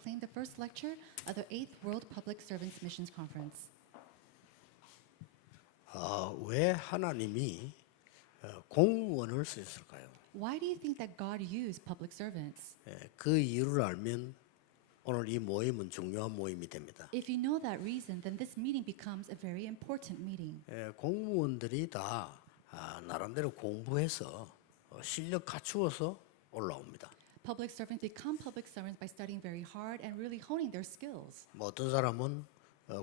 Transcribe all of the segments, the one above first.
proclaim the first lecture of the 8th World Public Servants Missions Conference. 왜 하나님이 공무원을 쓰셨을까요? Why do you think that God used public servants? 그 이유를 알면 오늘 이 모임은 중요한 모임이 됩니다. If you know that reason, then this meeting becomes a very important meeting. 공무원들이 다 나름대로 공부해서 실력 갖추어서 올라옵니다. Public servants become public servants by studying very hard and really honing their skills. 뭐 어떤 사람은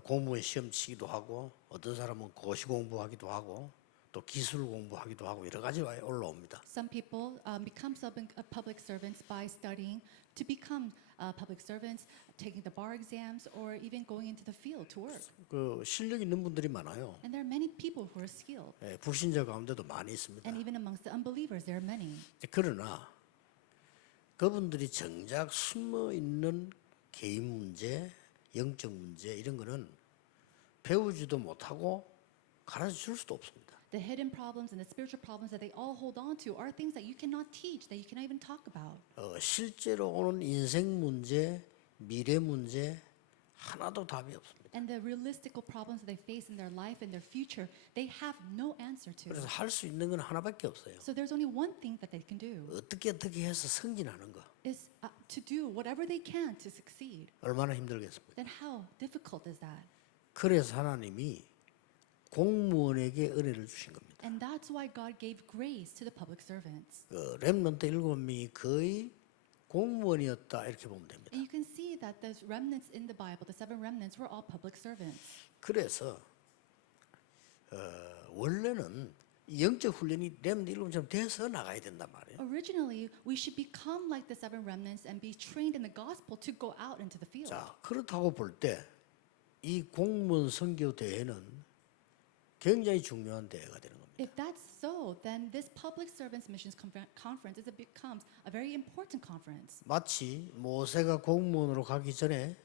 공무원 시험 치기도 하고 어떤 사람은 고시 공부하기도 하고 또 기술 공부하기도 하고 여러 가지로 올라옵니다. Some people become public servants by studying to become public servants, taking the bar exams, or even going into the field to work. 그 실력 있는 분들이 많아요. And there are many people who are skilled. 불신자 가운데도 많이 있습니다. And even amongst the unbelievers, there are many. 그러나 그분들이 정작 숨어 있는 개인 문제, 영적 문제 이런 거는 배우지도 못하고 가르쳐 줄 수도 없습니다. The hidden problems and the spiritual problems that they all hold on to are things that you cannot teach, that you cannot even talk about. 실제로 오는 인생 문제, 미래 문제 하나도 답이 없습니다. And the realistical problems that they face in their life and their future, they have no answer to. 그래서 할 수 있는 건 하나밖에 없어요. So there's only one thing that they can do, 어떻게 해서 승진하는 거. is to do whatever they can to succeed. 얼마나 힘들겠습니까? Then how difficult is that? 그래서 하나님이 공무원에게 은혜를 주신 겁니다. And that's why God gave grace to the public servants. 렘넌트 7명이 거의 공무원이었다 이렇게 보면 됩니다. And you can see that the remnants in the Bible, the 7 remnants, were all public servants. 그래서 원래는 이 영적 훈련이 렘넌트 7명처럼 돼서 나가야 된단 말이에요. Originally, we should become like the 7 remnants and be trained in the gospel to go out into the field. 자, 그렇다고 볼 때 이 공무원 선교 대회는 굉장히 중요한 대회가 되는 겁니다. If that's so, then this public servants missions conference becomes a very important conference. 마치 모세가 공무원으로 가기 전에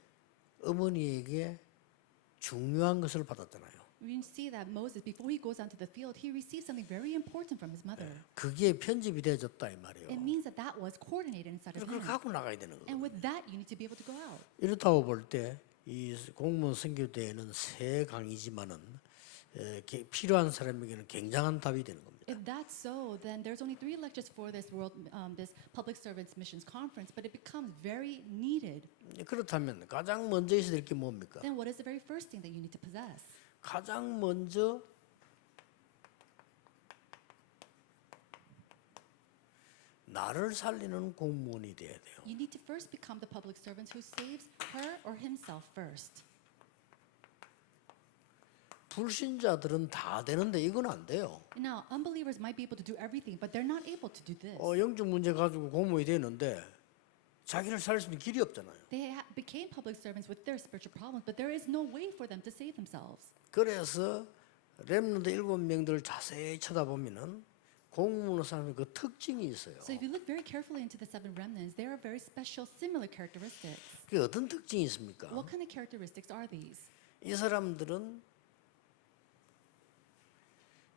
어머니에게 중요한 것을 받았잖아요. We see that Moses, before he goes out to the field, he receives something very important from his mother. 그게 편집이 되어졌다 이 말이에요. It means that that was coordinated inside of 그걸 him. 갖고 나가야 되는 거예요. And with that, you need to be able to go out. 이렇다고 볼 때 이 공무원 선교 대회는 세 강이지만은 필요한 사람에게는 굉장한 답이 되는 겁니다. If that's so, then there's only 3 lectures for this this public servants missions conference, but it becomes very needed. 그렇다면 가장 먼저 있어야 될 게 뭡니까? Then what is the very first thing that you need to possess? 가장 먼저 나를 살리는 공무원이 돼야 돼요. You need to first become the public servant who saves her or himself first. 불신자들은 다 되는데 이건 안 돼요. Now, unbelievers might be able to do everything, but they're not able to do this. 영적 문제 가지고 공무원이 되는데 자기를 살릴 수 있는 길이 없잖아요. They became public servants with their spiritual problems, but there is no way for them to save themselves. 그래서 렘넌트 7명들을 자세히 쳐다보면은 공무원 사람의 그 특징이 있어요. So if you look very carefully into the 7 remnants, there are very special, similar characteristics. 그게 어떤 특징이 있습니까? What kind of characteristics are these? 이 사람들은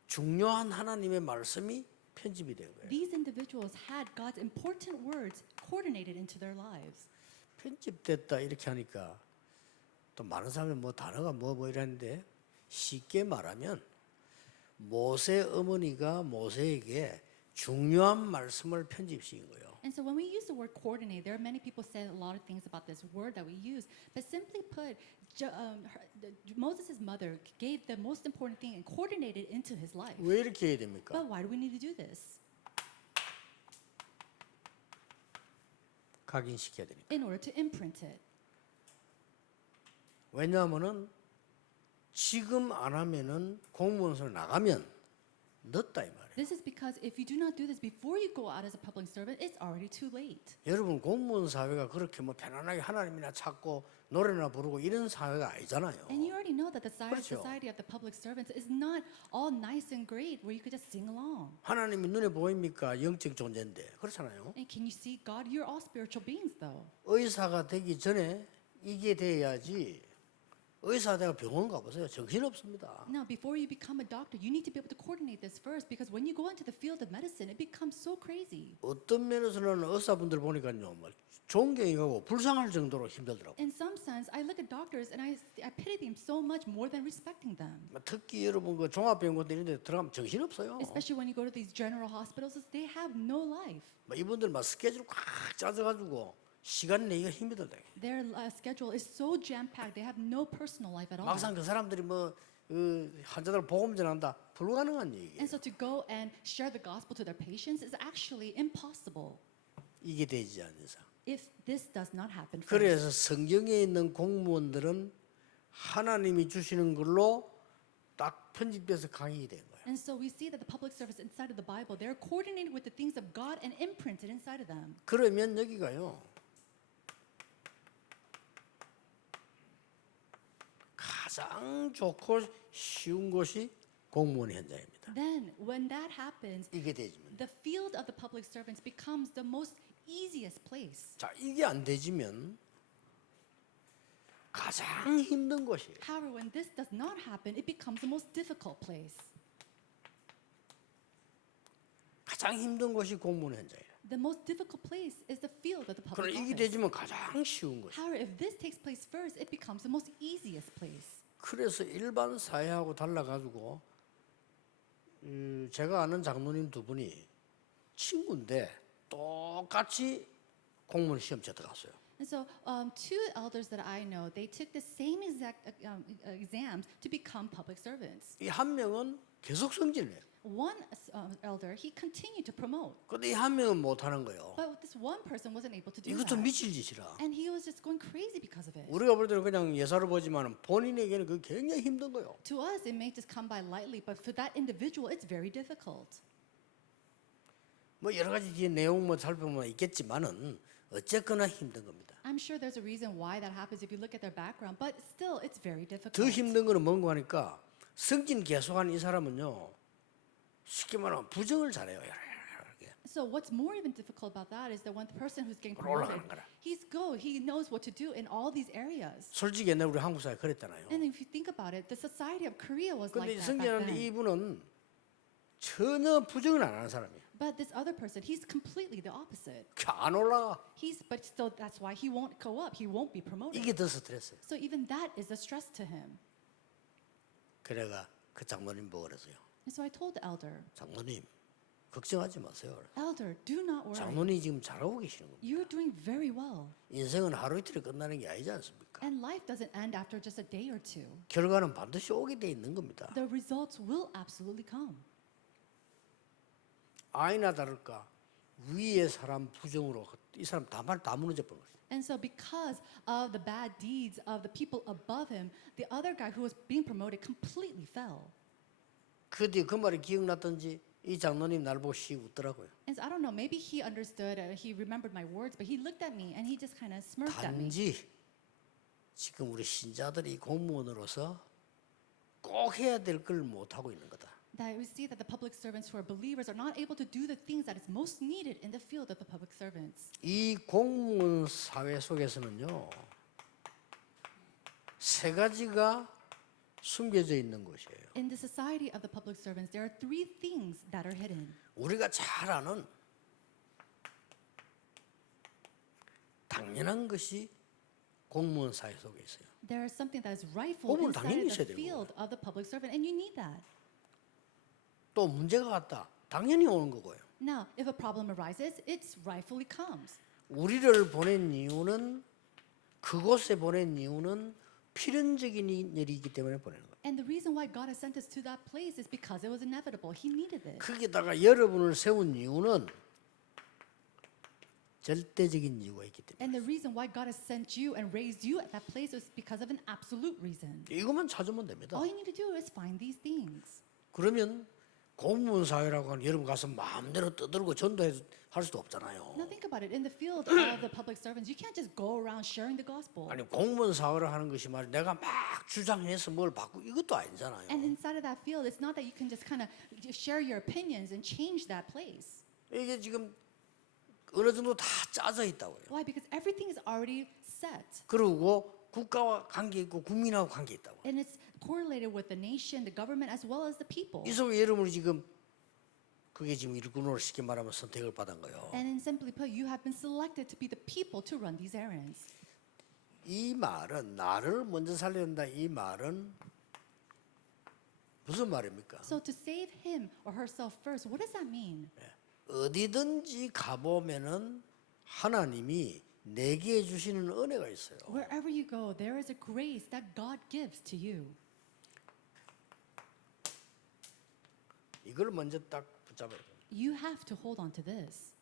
중요한 하나님의 말씀이 편집이 된 거예요. These individuals had God's important words coordinated into their lives. 편집됐다 이렇게 하니까 또 많은 사람이 뭐 단어가 뭐 이러는데 쉽게 말하면 모세 어머니가 모세에게 중요한 말씀을 편집시킨 거예요. And so when we use the word coordinate, there are many people say a lot of things about this word that we use. But simply put, Moses' mother gave the most important thing and coordinated into his life. 왜 이렇게 해야 됩니까? But why do we need to do this? 각인시켜야 되니까. In order to imprint it. 왜냐하면은 지금 안 하면은 공무원으로 나가면 늦다 이 말이에요. This is because if you do not do this before you go out as a public servant, it's already too late. 여러분 공무원 사회가 그렇게 뭐 편안하게 하나님이나 찾고 노래나 부르고 이런 사회가 아니잖아요. And you already know that the 그렇죠. society of the public servants is not all nice and great where you could just sing along. 하나님이 눈에 보입니까? 영적 존재인데 그렇잖아요. And can you see God? You're all spiritual beings though. 의사가 되기 전에 이게 돼야지 의사 되가 병원 가보세요. 정신 없습니다. Now, before you become a doctor, you need to be able to coordinate this first because when you go into the field of medicine, it becomes so crazy. 어떤 면에서는 의사분들 보니까요, 뭐 존경이 가고 불쌍할 정도로 힘들더라고. In some sense, I look at doctors and I pity them so much more than respecting them. 특히 여러분 그 종합병원들 이런 데 들어가면 정신 없어요. Especially when you go to these general hospitals, they have no life. 이분들 막 스케줄 꽉 짜져가지고 시간 내기가 힘들다. Their schedule is so jam-packed. They have no personal life at all. 막상 그 사람들이 뭐 환자들 복음 전한다 불가능한 얘기예요. And so to go and share the gospel to their patients is actually impossible 이게 되지 않는 이상. if this does not happen first. 그래서 성경에 있는 공무원들은 하나님이 주시는 걸로 딱 편집돼서 강의가 된 거예요. And so we see that the public service inside of the Bible, they're coordinated with the things of God and imprinted inside of them. 그러면 여기가요. 가장 좋고 쉬운 곳이 공무원 현장입니다. Then when that happens, 이게 되지면 the field of the public servants becomes the most easiest place. 자 이게 안 되지면 가장 힘든 곳이에요. However, when this does not happen, it becomes the most difficult place. 가장 힘든 곳이 공무원 현장이에요. The most difficult place is the field of the 그럼 public 이게 office. 되지면 가장 쉬운 곳이에요. However, if this takes place first, it becomes the most easiest place. 그래서 일반 사회하고 달라가지고 제가 아는 장로님 두 분이 친구인데 똑같이 공무원 시험 쳐 들어갔어요. And so, two elders that I know, they took the same exact exams to become public servants. 이 한 명은 계속 승진해요. One elder, he continued to promote, 근데 이 한 명은 못 하는 거예요. but this one person wasn't able to do 이것도 that. 미칠 짓이라. And he was just going crazy because of it. 우리가 볼 때는 그냥 예사로 보지만 본인에게는 그 굉장히 힘든 거예요. To us, it may just come by lightly, but for that individual, it's very difficult. 뭐 여러 가지 뒤에 내용 뭐 살펴보면 있겠지만은 어쨌거나 힘든 겁니다. I'm sure there's a reason why that happens if you look at their background, but still, it's very 더 difficult. 힘든 거는 뭔가 하니까 승진 계속한 이 사람은요 쉽게 말하면 부정을 잘해요. 이렇게. So what's more even difficult about that is that when the person who's getting 올라가는 promoted, 거라. he knows what to do in all these areas. 솔직히 옛날 우리 한국 사회 그랬잖아요. And if you think about it, the society of Korea was 근데 like that back 승진하는데 then. 이분은 전혀 부정을 안 하는 사람이에요. But this other person, he's completely the opposite. 안 올라가. But still, that's why he won't go up. He won't be promoted. 이게 더 스트레스예요. So even that is a stress to him. 그래가 그 장모님 보고 그랬어요. And so I told the elder, 장모님 걱정하지 마세요. Elder, do not worry. 장모님 지금 잘하고 계시는 겁니다. You're doing very well. 인생은 하루 이틀에 끝나는 게 아니지 않습니까? And life doesn't end after just a day or two. 결과는 반드시 오게 돼 있는 겁니다. The results will absolutely come. 아니나 다를까 위의 사람 부정으로 이 사람 다 무너져 버린 거예요. And so because of the bad deeds of the people above him, the other guy who was being promoted completely fell. 그 뒤에 그 말이 기억났던지 이 장로님 날 보고 씩 웃더라고요. And so I don't know, maybe he understood, he remembered my words, but he looked at me and he just kind of smirked at me. 단지 지금 우리 신자들이 공무원으로서 꼭 해야 될 걸 못 하고 있는 거다. That we see that the public servants who are believers are not able to do the things that is most needed in the field of the public servants. 이 공무원 사회 속에서는요 세 가지가 숨겨져 있는 것이에요. In the society of the public servants, there are three things that are hidden. 우리가 잘 아는 당연한 것이 공무원 사회 속에 있어요. There is something that is rightful 공무원 inside 당연히 of 있어야 the 되고. field of the public servant, and you need that. 또 문제가 왔다. 당연히 오는 거고요. Now, if a problem arises, it rightfully comes. 우리를 보낸 이유는 그곳에 보낸 이유는 필연적인 일이기 때문에 보내는 거예요. And the reason why God has sent us to that place is because it was inevitable. He needed it. 거기다가 여러분을 세운 이유는 절대적인 이유가 있기 때문에. And the reason why God has sent you and raised you at that place is because of an absolute reason. 이것만 찾으면 됩니다. All you need to do is find these things. 그러면 공무원 사회라고 하는 여러분 가서 마음대로 떠들고 전도할 수도 없잖아요. Now think about it. In the field of the public servants, you can't just go around sharing the gospel. 아니 공무원 사회를 하는 것이 말이야 내가 막 주장해서 뭘 바꾸고 이것도 아니잖아요. And inside of that field, it's not that you can just kind of share your opinions and change that place. 이게 지금 어느 정도 다 짜져 있다고요. Why? Because everything is already set. 그리고 국가와 관계 있고 국민하고 관계 있다고. And it's correlated with the nation, the government, as well as the people. 이 속에 여러분이 지금 그게 지금 일꾼으로 쉽게 말하면 선택을 받은 거예요. And in simply put, you have been selected to be the people to run these errands. 이 말은 나를 먼저 살려야 된다. 이 말은 무슨 말입니까? So to save him or herself first, what does that mean? 어디든지 가보면은 하나님이 내게 주시는 은혜가 있어요. Wherever you go, there is a grace that God gives to you. 이걸 먼저 딱 붙잡아야 돼요. You have to hold on to this.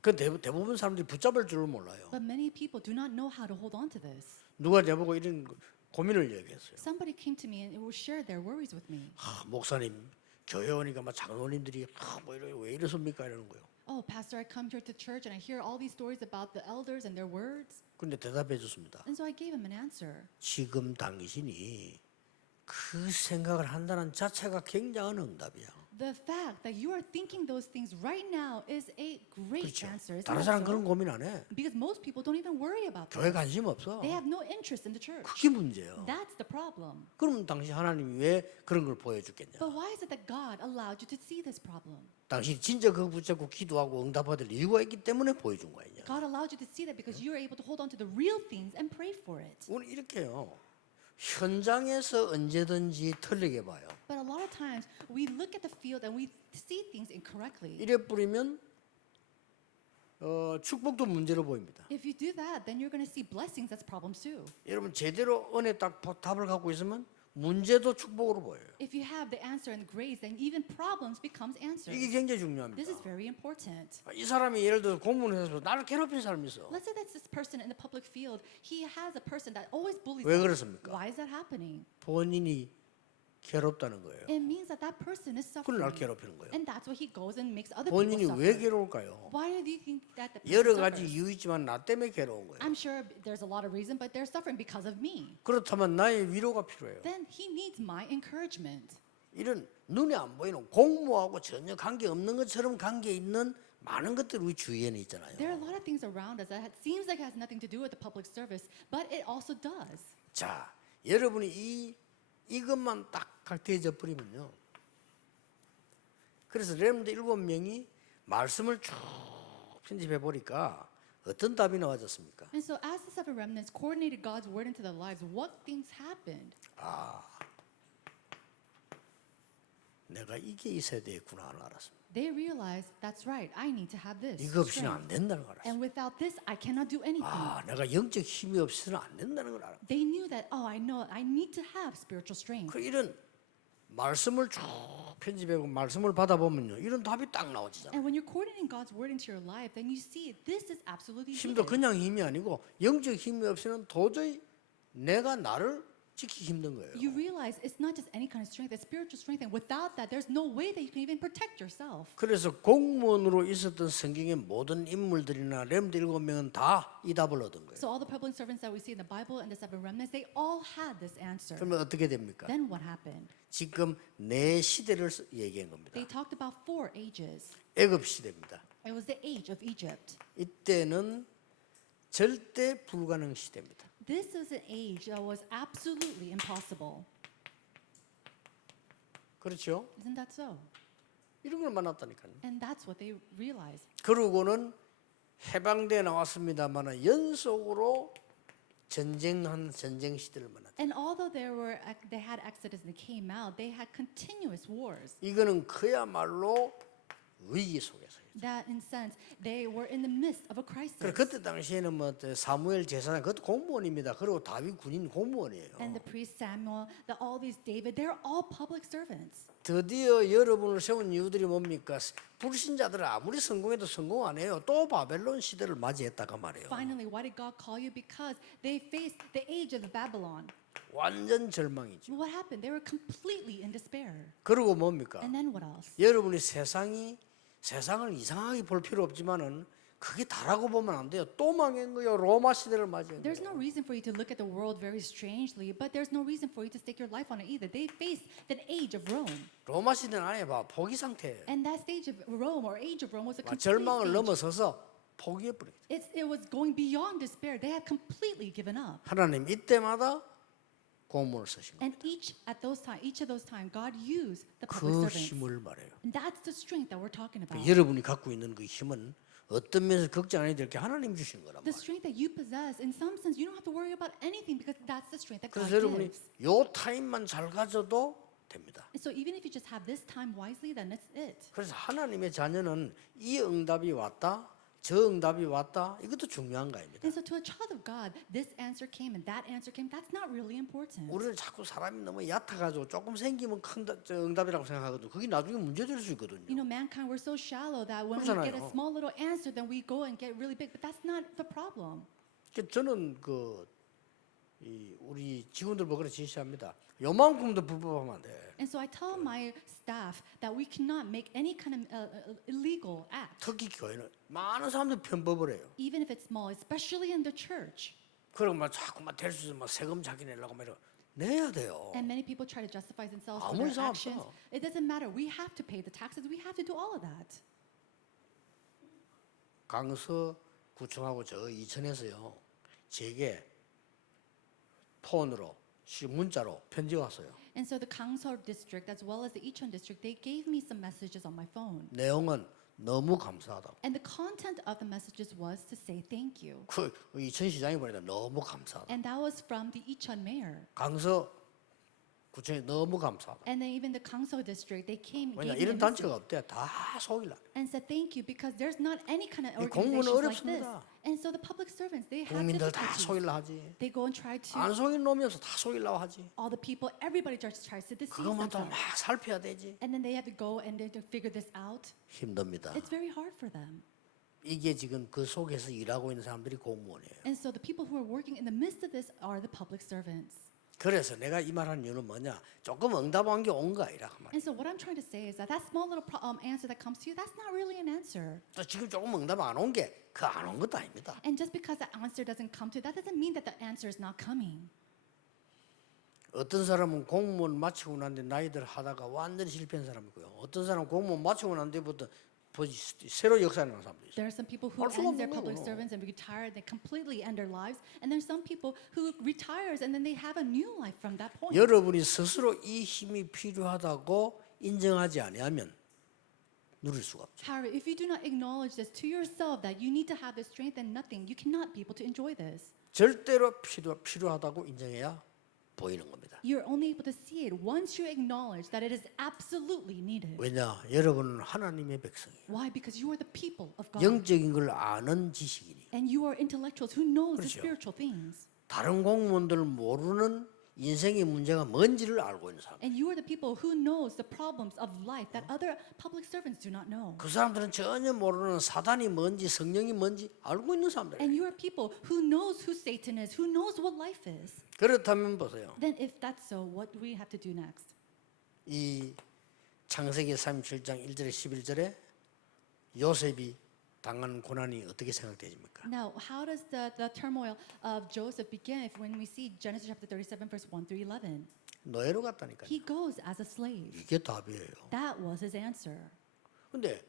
그 대부분 사람들이 붙잡을 줄을 몰라요. But many people do not know how to hold on to this. 누가 저보고 이런 고민을 얘기했어요. Somebody came to me and will share their worries with me. 목사님, 교회 오니까 막 장로님들이 뭐 왜 이러십니까 이러는 거예요. Oh, Pastor, I come here to church and I hear all these stories about the elders and their words. 근데 대답해 줬습니다. And so I gave him an answer. 지금 당신이 그 생각을 한다는 자체가 굉장한 응답이야. The fact that you are thinking those things right now is a great 그렇죠. answer. Isn't 다른 that 사람 so? 그런 고민 안 해. Because most people don't even worry about 교회 that. 관심 없어. They have no interest in the church. 그게 문제예요. That's the problem. 그럼 당신 하나님이 왜 그런 걸 보여줬겠냐? But why is it that God allowed you to see this problem? 당신이 진짜 그거 붙잡고 기도하고 응답받을 이유가 있기 때문에 보여준 거 아니냐? God allowed you to see that because you're able to hold on to the real things and pray for it. 오늘 이렇게요. 현장에서 언제든지 틀리게 봐요. But a lot of times we look at the field and we see things incorrectly. 이래 뿌리면 축복도 문제로 보입니다. If you do that, then you're going to see blessings as problems too. 여러분 제대로 은혜 딱 답을 갖고 있으면 문제도 축복으로 보여요. If you have the answer and grace, then even problems becomes answers. 이게 굉장히 This 중요합니다. is very important. 이 사람이 예를 들어서 공무원에서 나를 괴롭힌 사람이 있어. Let's say that's this person in the public field. He has a person that always bullies 왜 him. 그렇습니까? Why is that happening? 본인이 괴롭다는 거예요. It means that that person is 그걸 날 suffering. 괴롭히는 거예요. And that's why he goes and makes other 본인이 people 왜 suffer. 괴로울까요? Why do you think that the 여러 person 가지 suffers? 이유 있지만 나 때문에 괴로운 거예요. I'm sure there's a lot of reason, but they're suffering because of me. 그렇다면 나의 위로가 필요해요. Then he needs my encouragement. 이런 눈에 안 보이는 공무하고 전혀 관계 없는 것처럼 관계 있는 많은 것들이 우리 주위에는 있잖아요. There are a lot of things around us that seems like it has nothing to do with the public service, but it also does. 자, 여러분이 이것만 딱 각대해져 버리면요. 그래서 렘드 7명이 말씀을 쭉 편집해 보니까 어떤 답이 나와졌습니까? And so as the seven remnants coordinated God's word into their lives, what things happened? 내가 이게 있어야 되겠구나 하는 알았습니다. They realized, that's right, I need to have this. 이거 없이는 안 strength. 된다는 걸 알았습니다. And without this, I cannot do anything. 내가 영적 힘이 없이는 안 된다는 걸 알아. They knew that, oh, I know, I need to have spiritual strength. 그 이런 말씀을 쭉 편집하고 말씀을 받아보면요, 이런 답이 딱 나오잖아요. And when you're coordinating God's word into your life, then you see this is absolutely 힘도 needed. 그냥 힘이 아니고 영적 힘이 없이는 도저히 내가 나를 지키기 힘든 거예요. You realize it's not just any kind of strength, it's spiritual strength. And without that, there's no way that you can even protect yourself. 그래서 공무원으로 있었던 성경의 모든 인물들이나 렘드 7명은 다 이 답을 얻은 거예요. So all the public servants that we see in the Bible and the seven remnants, they all had this answer. 그러면 어떻게 됩니까? Then what happened? 지금 네 시대를 얘기한 겁니다. They talked about 4 ages. 애굽 시대입니다. It was the age of Egypt. 이때는 절대 불가능 시대입니다. This was an age that was absolutely impossible. 그렇죠? Isn't that so? 이런 걸 만났다니까요. And that's what they realized. 그러고는 해방돼 나왔습니다만 연속으로 전쟁 시대를 만났다. And although they had Exodus and they came out, they had continuous wars. 이거는 그야말로 위기 속에서. That in sense, they were in the midst of a crisis. 그때 당시에는 뭐 사무엘 제사장 그것도 공무원입니다. 그리고 다윗 군인 공무원이에요. And the priest Samuel, all these David, they're all public servants. 드디어 여러분을 세운 이유들이 뭡니까? 불신자들은 아무리 성공해도 성공 안 해요. 또 바벨론 시대를 맞이했다가 말이에요. Finally, why did God call you? Because they faced the age of Babylon. 완전 절망이죠. What happened? They were completely in despair. 그리고 뭡니까? And then what else? 여러분이 세상을 이상하게 볼 필요 없지만은 그게 다라고 보면 안 돼요. 또 망한 거예요. 로마 시대를 맞이한 There's no 거예요. reason for you to look at the world very strangely, but there's no reason for you to stake your life on it either. They faced the age of Rome. 로마 시대는 아예 봐 포기 상태예요. And that stage of Rome or age of Rome was a complete 절망을 stage. 넘어서서 포기해 버려요. It was going beyond despair. They had completely given up. 하나님 이때마다 공무원을 쓰신 거예요. And each of those times, God used the public 그 servants. 힘을 말해요. And that's the strength that we're talking about. 여러분이 갖고 있는 그 힘은 어떤 면에서 걱정 안 해도 될 게 하나님 주시는 거란 The 말이에요. strength that you possess, in some sense, you don't have to worry about anything because that's the strength that God 그래서 여러분이 gives. 요 타임만 잘 가져도 됩니다. And so even if you just have this time wisely, then it's it. 그래서 하나님의 자녀는 이 응답이 왔다, 저 응답이 왔다, 이것도 중요한 거입니다. And so to a child of God, this answer came and that answer came. That's not really important. 우리는 자꾸 사람이 너무 얕아가지고 조금 생기면 큰 응답이라고 생각하거든요. 그게 나중에 문제될 수 있거든요. You know, mankind, we're so shallow that when we get a 그렇잖아요. small little answer, then we go and get really big. But that's not the problem. 저는 우리 직원들 보고 지시합니다. 요만큼도 불법하면 안 돼. And so I tell my staff that we cannot make any kind of illegal act, 특히 교회는 많은 사람들이 편법을 해요. even if it's small, especially in the church. 그리고 막 자꾸만 될 수 있으면 세금 자기 내려고 막 내야 돼요. And many people try to justify themselves for 아무 their 이상 actions. 없어. It doesn't matter. We have to pay the taxes. We have to do all of that. 강서 구청하고 저 이천에서요. 제게 폰으로 문자로 편지가 왔어요. And so the Kangseo district, as well as the Icheon district, they gave me some messages on my phone. 내용은 너무 감사하다고. And the content of the messages was to say thank you. 그 이천시장이 보내다 너무 감사하다. And that was from the Icheon mayor. 강서 구청이 너무 감사하다. And then even the Kangseo district, they came 왜냐 gave me a 이런 message 단체가 없대. 다 속일라. and said thank you because there's not any kind of 이 공무원은 organizations like this. 어렵습니다. And so the public servants, they have 국민들 다 difficulties. 속일라 하지. They go and try to, 안 속일 놈이 없어 다 속일라고 하지. all the people, everybody just tries to deceive 그것만 또 themselves. 막 살펴야 되지. And then they have to go and they have to figure this out. 힘듭니다. It's very hard for them. 이게 지금 그 속에서 일하고 있는 사람들이 공무원이에요. And so the people who are working in the midst of this are the public servants. 그래서 내가 이 말하는 이유는 뭐냐? 조금 응답한 게 온 거 아니라 그 말. And so what I'm trying to say is that small little answer that comes to you, that's not really an answer. 또 지금 조금 응답 안 온 게 그 안 온 것도 아닙니다. And just because the answer doesn't come to you, that doesn't mean that the answer is not coming. 어떤 사람은 공무원 마치고 난 뒤 나이들 하다가 완전히 실패한 사람이고요. 어떤 사람은 공무원 마치고 난 뒤부터 새로 역사하는 사람도 있어요. There are some people who 알 수가 end their 없는 public 거구나. servants and retire, they completely end their lives. And there's some people who retires and then they have a new life from that point. 여러분이 스스로 이 힘이 필요하다고 인정하지 아니하면 누릴 수가 없죠. However, if you do not acknowledge this to yourself that you need to have this strength and nothing, you cannot be able to enjoy this. 절대로 필요하다고 인정해야 보이는 겁니다. You're only able to see it once you acknowledge that it is absolutely needed. 왜냐? 여러분은 하나님의 백성이에요. Why? Because you are the people of God. 영적인 걸 아는 지식인이에요. And you are intellectuals who knows the 그렇죠. spiritual things. 다른 공무원들 모르는 인생의 문제가 뭔지를 알고 있는 사람. And you are the people who knows the problems of life that other public servants do not know. 그 사람들은 전혀 모르는 사단이 뭔지 성령이 뭔지 알고 있는 사람들. And you are people who knows who Satan is, who knows what life is. 그렇다면 보세요. Then if that's so, what do we have to do next? 이 창세기 37장 1절에 11절에 요셉이 당한 고난이 어떻게 생각되십니까? Now, how does the turmoil of Joseph begin if when we see Genesis chapter 37 verse 1 through 11? 노예로 갔다니까요. He goes as a slave. 이게 답이에요. That was his answer. 근데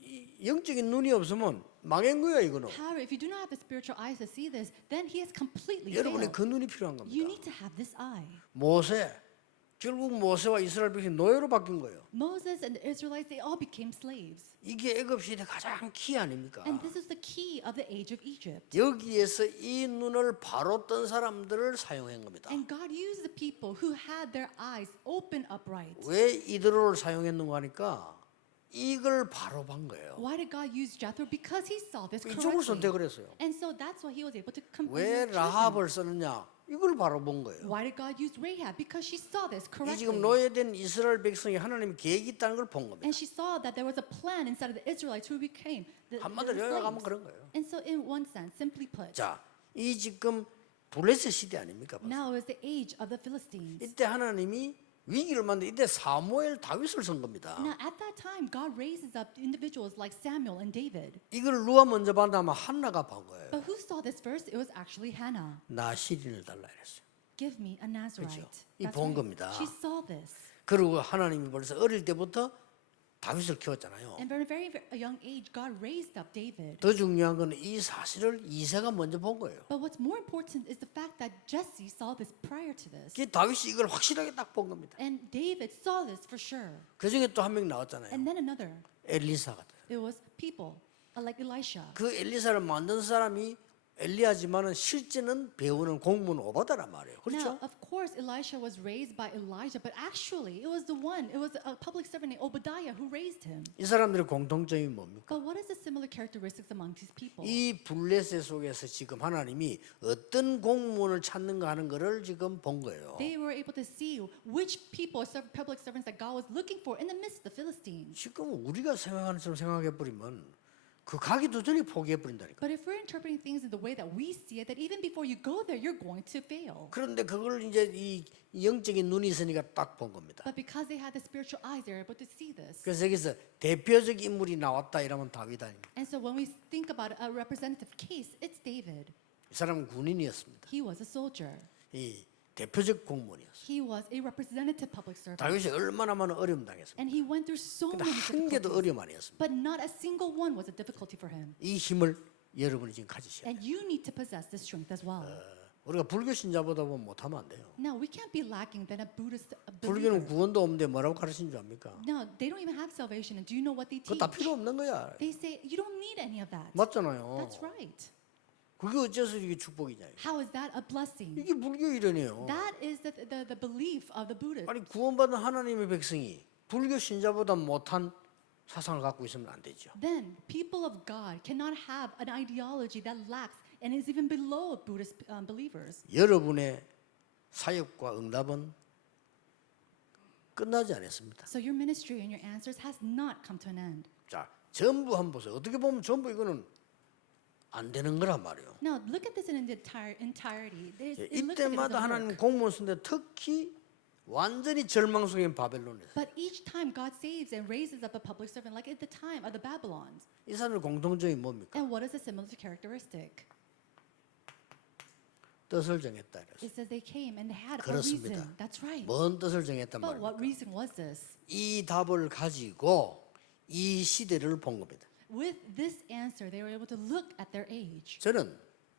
이 영적인 눈이 없으면 망한 거야 이거는. However, if you do not have the spiritual eyes to see this, then he has completely 여러분이 failed. 그 눈이 필요한 You 겁니다. need to have this eye. 모세 결국 모세와 이스라엘 백성이 노예로 바뀐 거예요. Moses and the Israelites, they all became slaves. 이게 애굽 시대 가장 키 아닙니까? And this is the key of the age of Egypt. 여기에서 이 눈을 바로 뜬 사람들을 사용한 겁니다. And God used the people who had their eyes open upright. 왜 이드로를 사용했는가 하니까 이걸 바로 본 거예요. Why did God use Jethro? Because he saw this 이쪽을 correctly. 선택을 했어요. And so that's why he was able to 왜 completely. 라합을 쓰느냐? 이걸 바로 본 거예요. Why did God use Rahab? Because she saw this 이 correctly. 지금 노예된 이스라엘 백성이 하나님의 계획이 있다는 걸 본 겁니다. And she saw that there was a plan inside of the Israelites who became the 한마디로 요약하면 slaves. 그런 거예요. And so in one sense, simply put, 자, 이 지금 블레셋 시대 아닙니까? now is the age of the Philistines. 이때 하나님이 위기를 만든 이때 사무엘 다윗을 쓴 겁니다. Now at that time, God raises up individuals like Samuel and David. 이걸 누가 먼저 봤냐면 한나가 본 거예요. But who saw this first? It was actually Hannah. 나 시린을 달라 이랬어요. Give me a Nazarite. 그렇죠. 이 That's 본 right. 겁니다. She saw this. 그리고 하나님이 벌써 어릴 때부터 다윗을 키웠잖아요. And from a very young age, God raised up David. 더 중요한 건 이 사실을 이새가 먼저 본 거예요. But what's more important is the fact that Jesse saw this prior to this. 그 다윗이 이걸 확실하게 딱 본 겁니다. And David saw this for sure. 그 중에 또 한 명 나왔잖아요. And then another. 엘리사가. It was people like Elisha. 그 엘리사를 만든 사람이 엘리야지만은 실제는 배우는 공무원 오바다란 말이에요. Now, 그렇죠? of course, Elisha was raised by Elijah, but actually, it was a public servant named Obadiah who raised him. 이 사람들의 공통점이 뭡니까? But what is the similar characteristics among these people? 이 블레셋 속에서 지금 하나님이 어떤 공무원을 찾는가 하는 것을 지금 본 거예요. They were able to see which people, public servants that God was looking for in the midst of the Philistines. 지금 우리가 생각하는 것처럼 생각해 버리면 그 가기도 전에 포기해 버린다니까. But if we're interpreting things in the way that we see it, that even before you go there, you're going to fail. 그런데 그걸 이제 이 영적인 눈이 있으니까 딱 본 겁니다. But because they had the spiritual eyes, they're able to see this. 그래서 여기서 대표적 인물이 나왔다 이러면 다윗 아닙니까? And so when we think about a representative case, it's David. 이 사람은 군인이었습니다. He was a soldier. 이 대표적 공무원이었어요. He was a representative public servant. 다윗이 얼마나 많은 어려움 당했습니까? And he went through so 근데 many 한 개도 difficulties. 어려움 아니었습니다. But not a single one was a difficulty for him. 이 힘을 여러분이 지금 가지셔야 돼요. And you need to possess this strength as well. 우리가 불교 신자보다 보면 못하면 안 돼요. Now, we can't be lacking than a Buddhist 불교는 believer. 구원도 없는데 뭐라고 가르치는 줄 압니까? No, they don't even have salvation. And do you know what they 그거 teach? 다 필요 없는 거야. They say, you don't need any of that. 맞잖아요. That's right. 그게 어째서 이게 축복이냐? How is that a blessing? 이게 불교 이론이에요. That is the belief of the Buddhists. 아니 구원받은 하나님의 백성이 불교 신자보다 못한 사상을 갖고 있으면 안 되죠. Then, people of God cannot have an ideology that lacks and is even below Buddhist believers. 여러분의 사역과 응답은 끝나지 않았습니다. So your ministry and your answers has not come to an end. 자, 전부 한번 보세요. 어떻게 보면 전부 이거는 안 되는 거란 말이에요. Now, look at this in its entirety. It looks like it 이때마다 doesn't 하나님 work. 공무원 쓰는데 특히 완전히 절망 속인 바벨론에서 But each time God saves and raises up a public servant, like at the time of the Babylons. 이 사람의 공통점이 뭡니까? And what is a similar characteristic? 뜻을 정했다 이랬어요. It says they came and they had a 그렇습니다. reason. That's right. 뭔 뜻을 정했단 But what 말입니까? reason was this? 이 답을 가지고 이 시대를 본 겁니다. With this answer, they were able to look at their age. 저는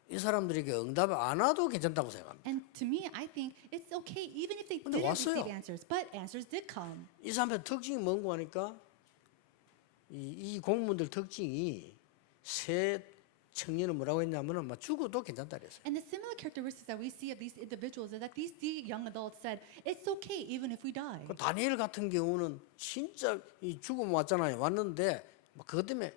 이 사람들에게 응답을 안 와도 괜찮다고 생각합니다. And to me, I think it's okay even if they 근데 didn't 왔어요. receive answers. But answers did come. 이 사람의 특징이 뭔고 하니까 이 공무원들 특징이 새 청년은 뭐라고 했냐면은 막 죽어도 괜찮다 그랬어요. And the similar characteristics that we see of these individuals is that these young adults said, it's okay even if we die. 그 다니엘 같은 경우는 진짜 이 죽음 왔잖아요. 왔는데 막 그것 때문에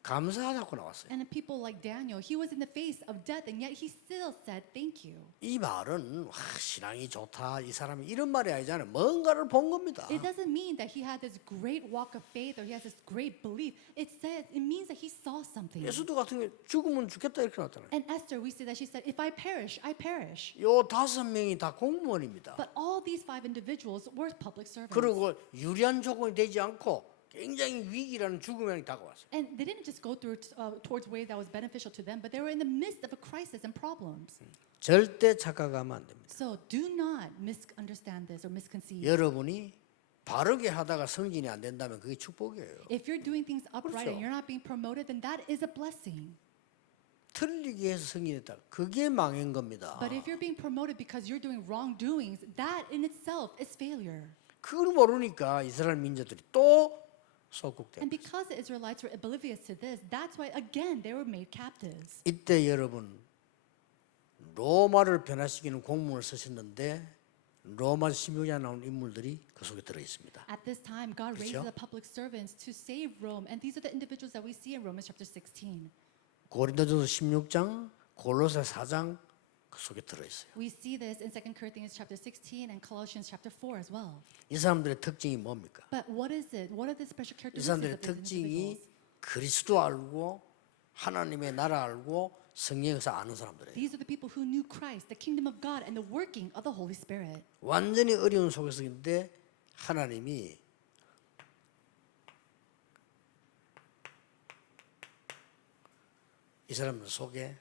감사하다고 나왔어요. And the people like Daniel, he was in the face of death and yet he still said thank you. 이 말은 와, 신앙이 좋다 이 사람이 이런 말이 아니잖아요. 뭔가를 본 겁니다. It doesn't mean that he had this great walk of faith or he has this great belief. It means that he saw something. 예수도 같은 경우 죽으면 죽겠다 이렇게 나왔잖아요. And Esther, we see that she said, if I perish, I perish. 요 5명이 다 공무원입니다. But all these 5 individuals were public servants. 그리고 유리한 조건이 되지 않고 굉장히 위기라는 죽음이 다가왔어요. And they didn't just go through towards a way that was beneficial to them, but they were in the midst of a crisis and problems. 절대 착각하면 안 됩니다. So do not misunderstand this or misconceive. 여러분이 바르게 하다가 승진이 안 된다면 그게 축복이에요. If you're doing things upright 그렇죠. and you're not being promoted, then that is a blessing. 틀리게 해서 승진했다. 그게 망한 겁니다. But if you're being promoted because you're doing wrongdoings, that in itself is failure. 그걸 모르니까 이스라엘 민족들이 또 소국된. And because the Israelites were oblivious to this, that's why again they were made captives. 이때 여러분 로마를 변화시키는 공문을 쓰셨는데 로마 16장에 나온 인물들이 그 속에 들어 있습니다. At this time, God raises 그렇죠? up public servants to save Rome, and these are the individuals that we see in Romans chapter 16. 고린도전서 16장, 골로새 4장 그 속에 들어 있어요. We see this in 2 Corinthians chapter 16 and Colossians chapter 4 as well. 이 사람들의 특징이 뭡니까? But what is it? What are the special 이 characteristics 사람들의 of these 특징이 individuals? 그리스도 알고 하나님의 나라 알고 성령에서 아는 사람들이에요. These are the people who knew Christ, the kingdom of God, and the working of the Holy Spirit. 완전히 어려운 속에서인데 하나님이 이 사람들 속에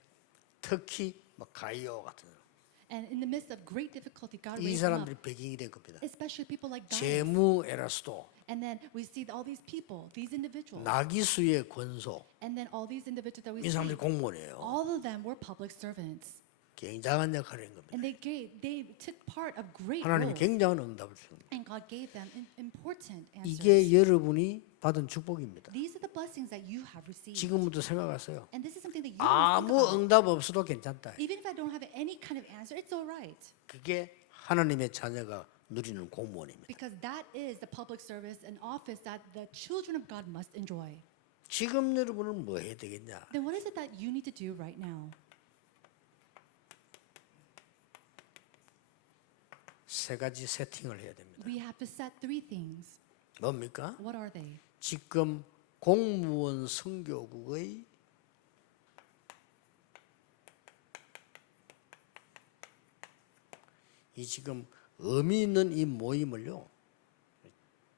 특히 뭐 가이오 같은 사람, And in the midst of great difficulty, God 이 raised them up, 사람들이 배경이 된 겁니다. especially people like Gaius. 제무 에라스도, And then we see all these people, these individuals, 나기수의 권소, and then all these individuals that we 이 see, 사람들이 공무원이에요. all of them were public servants. 굉장한 역할을 한 겁니다. And they took part of great 하나님이 roles. 굉장한 응답을 주는 거예요. And God gave them important answers. 이게 여러분이 받은 축복입니다. These are the blessings that you have received. 지금부터 생각하세요. And this is something that you 아무 don't think about. 응답 없어도 괜찮다. Even if I don't have any kind of answer, it's all right. 그게 하나님의 자녀가 누리는 공무원입니다. Because that is the public service and office that the children of God must enjoy. 지금 여러분은 뭐 해야 되겠냐? Then what is it that you need to do right now? 세 가지 세팅을 해야 됩니다. We have to set three things. 뭡니까? What are they? 지금 공무원 선교국의 이 지금 의미 있는 이 모임을요,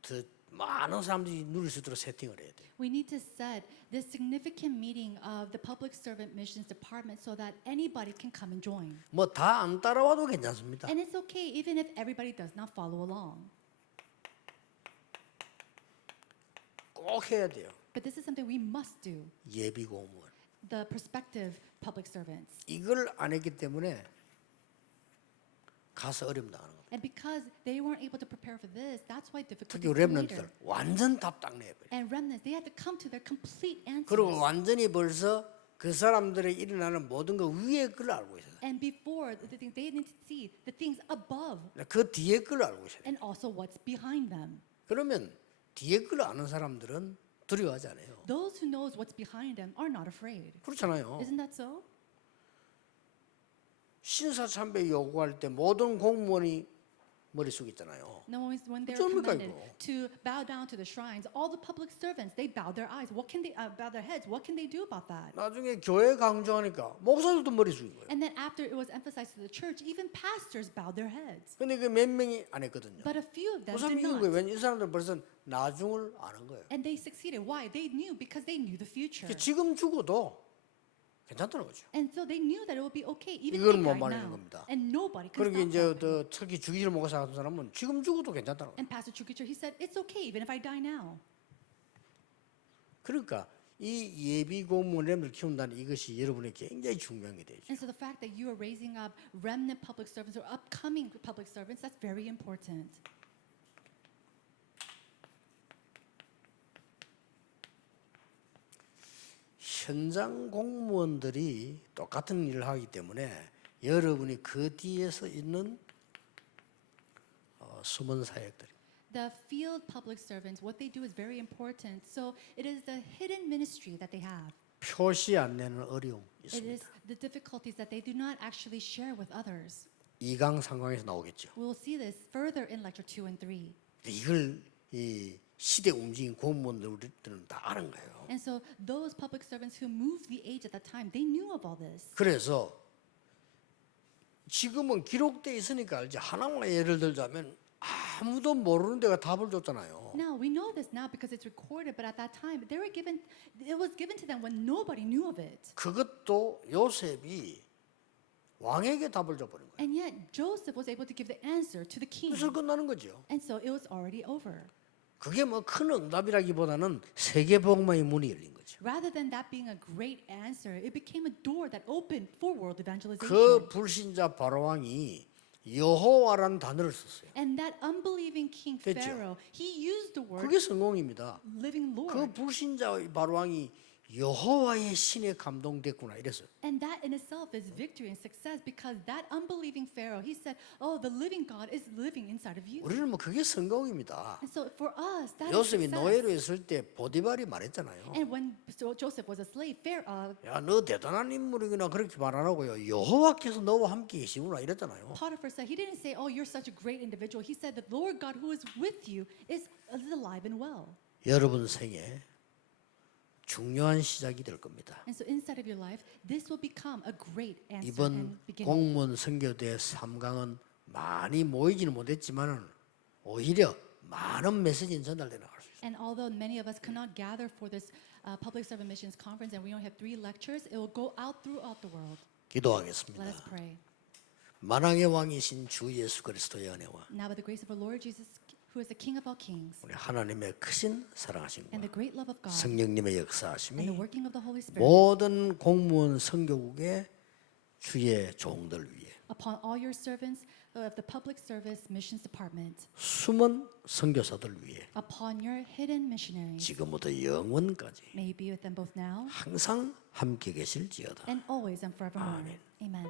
더 많은 사람들이 누릴 수 있도록 세팅을 해야 돼요. We need to set this significant meeting of the Public Servant Missions Department so that anybody can come and join. 뭐 다 안 따라와도 괜찮습니다. And it's okay even if everybody does not follow along. 꼭 해야 돼요. But this is something we must do. 예비 공무원. The prospective public servants. 이걸 안 했기 때문에 가서 어려움 당하는 겁니다. And because they weren't able to prepare for this, that's why difficulties 특히 come later. 렘넌트들 완전 답답 내버려. And remnants, they had to come to their complete answers. 그리고 완전히 벌써 그 사람들의 일어나는 모든 거 위에 걸 알고 있어요. And before the things they need to see the things above 그 뒤에 걸 알고 있어요. and also what's behind them. 그러면 뒤에 걸 아는 사람들은 두려워하지 않아요. Those who knows what's behind them are not afraid. 그렇잖아요. Isn't that so? 신사참배 요구할 때 모든 공무원이 머리 숙이잖아요. No, when they're 어쩝니까, commanded 이거? to bow down to the shrines, all the public servants they bow their eyes. What can they bow their heads? What can they do about that? 나중에 교회 강조하니까 목사들도 머리 숙인 거예요. And then after it was emphasized to the church, even pastors bowed their heads. 근데 그 몇 명이 안 했거든요. But a few of them 그 사람 did 이긴 not. 거예요. 왜냐 이 사람들 벌써 나중을 아는 거예요. And they succeeded. Why? They knew because they knew the future. 지금 죽어도 괜찮다는 거죠. And so they knew that it would be okay even 이건 if 못 they died 말리는 now. 겁니다. And nobody can 그러게 stop 이제 that. 더 특히 주기를 목사 같은 사람은 지금 죽어도 괜찮다는 거예요. And Pastor Chukicher, he said, it's okay even if I die now. 그러니까 이 예비 공무원을 키운다는 이것이 여러분의 굉장히 중요한 게 되죠. And so the fact that you are raising up remnant public servants or upcoming public servants, that's very important. 현장 공무원들이 똑같은 일을 하기 때문에 여러분이 그 뒤에서 있는 숨은 사역들. The field public servants, what they do is very important. So it is the hidden ministry that they have. 표시 안 내는 어려움 It 있습니다. is the difficulties that they do not actually share with others. 2강 3강에서 나오겠죠. We'll see this further in lecture 2 and 3. 이걸 이 시대 움직인 공무원들은 다 아는 거예요. And so those public servants who moved the age at that time, they knew of all this. 그래서 지금은 기록돼 있으니까 알지. 하나만 예를 들자면 아무도 모르는 데가 답을 줬잖아요. Now we know this now because it's recorded, but at that time they were given. It was given to them when nobody knew of it. 그것도 요셉이 왕에게 답을 줘버린 거예요. And yet Joseph was able to give the answer to the king. 그래서 끝나는 거죠. And so it was already over. 그게 뭐 큰 응답이라기보다는 세계 복음의 문이 열린 거죠. Rather than that being a great answer, it became a door that opened for world evangelization. 그 불신자 바로왕이 여호와라는 단어를 썼어요. And that unbelieving king 됐죠? Pharaoh, he used the word 그게 성공입니다. living 그 Lord. 불신자 바로왕이 여호와의 신에 감동됐구나 이랬어요. And that in itself is victory and success because that unbelieving Pharaoh, he said, oh, the living God is living inside of you. 우리는 뭐 그게 성공입니다. And so for us, that is 요셉이 success. 노예로 있을 때 보디발이 말했잖아요. And when Joseph was a slave, 야, 너 대단한 인물이구나 그렇게 말 안 하고요. 여호와께서 너와 함께 계시구나 이랬잖아요. Potiphar said, he didn't say, oh, you're such a great individual. He said, the Lord God who is with you is alive and well. 여러분 생에 중요한 시작이 될 겁니다. And so inside of your life, this will become a great answer 이번 and beginning. 공무원 선교대 3강은 많이 모이지는 못했지만은 오히려 많은 메시지는 전달돼 나갈 수 있어요. And although many of us cannot gather for this public servant missions conference and we only have 3 lectures, it will go out throughout the world. 기도하겠습니다. Let us pray. 만왕의 왕이신 주 예수 그리스도의 은혜와 Now by the grace of our Lord Jesus, who is the King of all kings, 우리 하나님의 크신 사랑하심과 and the great love of God, 성령님의 and the 역사하심이 working of the Holy Spirit, 모든 공무원 선교국의 주의 종들 위해 upon all your servants of the Public Service Missions Department, 숨은 선교사들 위해 upon your hidden missionaries, 지금부터 영원까지 may you be with them both now 항상 함께 계실지어다. and always and forevermore. Amen.